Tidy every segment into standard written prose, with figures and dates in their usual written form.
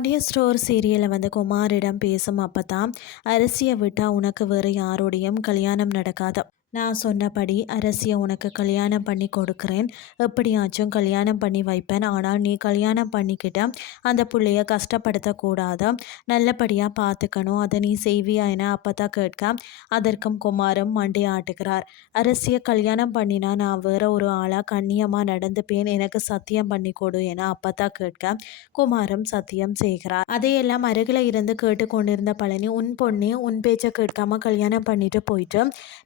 Pandya store சீரியலில் குமாரிடம் பேசும் அப்பதான் அரிசியை விட்டா உனக்கு வேறு யாரோடையும் கல்யாணம் நடக்காது. நான் சொன்னபடி அரசியை உனக்கு கல்யாணம் பண்ணி கொடுக்குறேன். எப்படியாச்சும் கல்யாணம் பண்ணி வைப்பேன். ஆனால் நீ கல்யாணம் பண்ணிக்கிட்ட அந்த புள்ளைய கஷ்டப்படுத்தக்கூடாது. நல்லபடியாக பார்த்துக்கணும். அதை நீ செய்வியா என அப்பதான் கேட்க, அதற்கும் குமாரும் மண்டை ஆட்டுகிறார். அரசியை கல்யாணம் பண்ணினா நான் வேற ஒரு ஆளாக கண்ணியமாக நடந்துப்பேன். எனக்கு சத்தியம் பண்ணி கொடு என அப்பதான் கேட்க, குமாரும் சத்தியம் செய்கிறார். அதையெல்லாம் அருகில் இருந்து கேட்டுக்கொண்டிருந்த பழனி, உன் பொண்ணு உன் பேச்சை கேட்காம கல்யாணம் பண்ணிட்டு போயிட்டு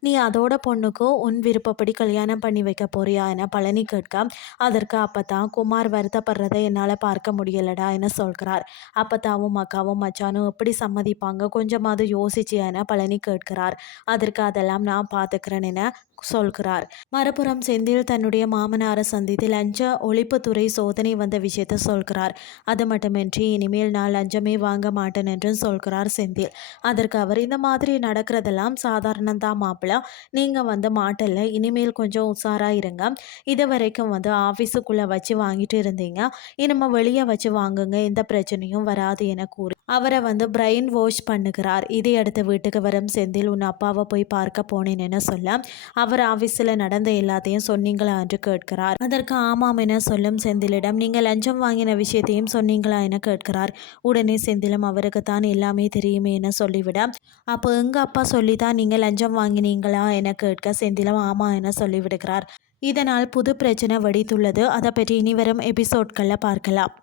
நீ அதோட பொண்ணுக்கு உன் விருப்பப்படி கல்யாணம் பண்ணி வைக்க போறியா என பழனி கேட்க, அதற்கு அப்பதான் குமார் வருத்தப்படுறதை என்னால் பார்க்க முடியலடா என சொல்கிறார். அப்பத்தாவும் அக்காவும் மச்சானும் எப்படி சம்மதிப்பாங்க, கொஞ்சமாவது யோசிச்சியா என பழனி கேட்கிறார். அதற்கு அதெல்லாம் நான் பார்த்துக்கிறேன் என சொல்கிறார். மறுபுறம் செந்தில் தன்னுடைய மாமனாரை சந்தித்து லஞ்ச ஒழிப்புத்துறை சோதனை வந்த விஷயத்தை சொல்கிறார். அது மட்டுமின்றி இனிமேல் நான் லஞ்சமே வாங்க மாட்டேன் என்று சொல்கிறார் செந்தில். அதற்கு அவர், இந்த மாதிரி நடக்கிறதெல்லாம் சாதாரணம் தான் மாப்பிள்ள, நீங்கள் மாட்டல, இனிமேல் கொஞ்சம் உஷாராக இருங்க. இது வரைக்கும் ஆஃபீஸுக்குள்ளே வச்சு வாங்கிட்டு இருந்தீங்க, இனிமேல் வெளியே வச்சு வாங்குங்க, எந்த பிரச்சனையும் வராது என கூறி அவரை பிரெயின் வாஷ் பண்ணுகிறார். இதையடுத்து வீட்டுக்கு வரும் செந்தில், உன் அப்பாவை போய் பார்க்க போனேன் என சொல்ல, அவர் ஆஃபீஸில் நடந்த எல்லாத்தையும் சொன்னீங்களா என்று கேட்கிறார். அதற்கு ஆமாம் என சொல்லும் செந்திலிடம், நீங்கள் லஞ்சம் வாங்கின விஷயத்தையும் சொன்னீங்களா என கேட்கிறார். உடனே செந்திலும் அவருக்குத்தான் எல்லாமே தெரியுமே என சொல்லிவிட, அப்போ எங்கள் அப்பா சொல்லித்தான் நீங்கள் லஞ்சம் வாங்கினீங்களா என கேட்க, செந்திலும் ஆமா என சொல்லிவிடுகிறார். இதனால் புது பிரச்சனை வெடித்துள்ளது. அதை பற்றி இனி வரும் எபிசோட்களில் பார்க்கலாம்.